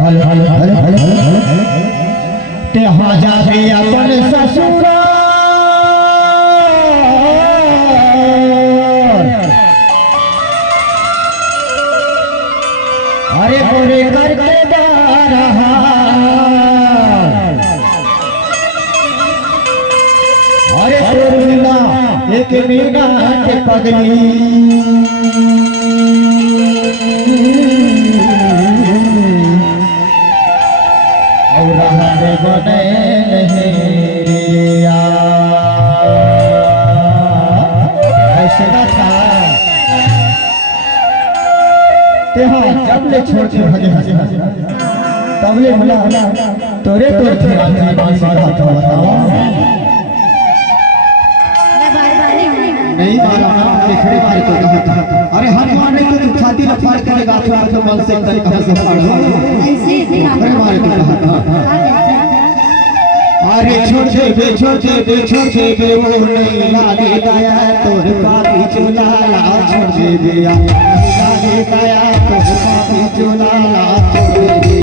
हल हल हल हल ते जाबे अपन ससुर अरे पूरे करके रहा अरे पूर्णिमा एक मीना के पगली और हमें बने ऐसे ना था जब ले छोड़ के भगे तब ले भला तोरे तोर थे नहीं देखने वाले तो नहीं था अरे हम माने तो छाती में फाड़ के लगा था तो मन से कहीं कहां से फाड़ ऐसे अरे मारे तो कहा था अरे छोड़ दे वो नहीं लागे गया तोर पापी चुला छोड़ दे लागे गया तोर पापी चुला छोड़ दे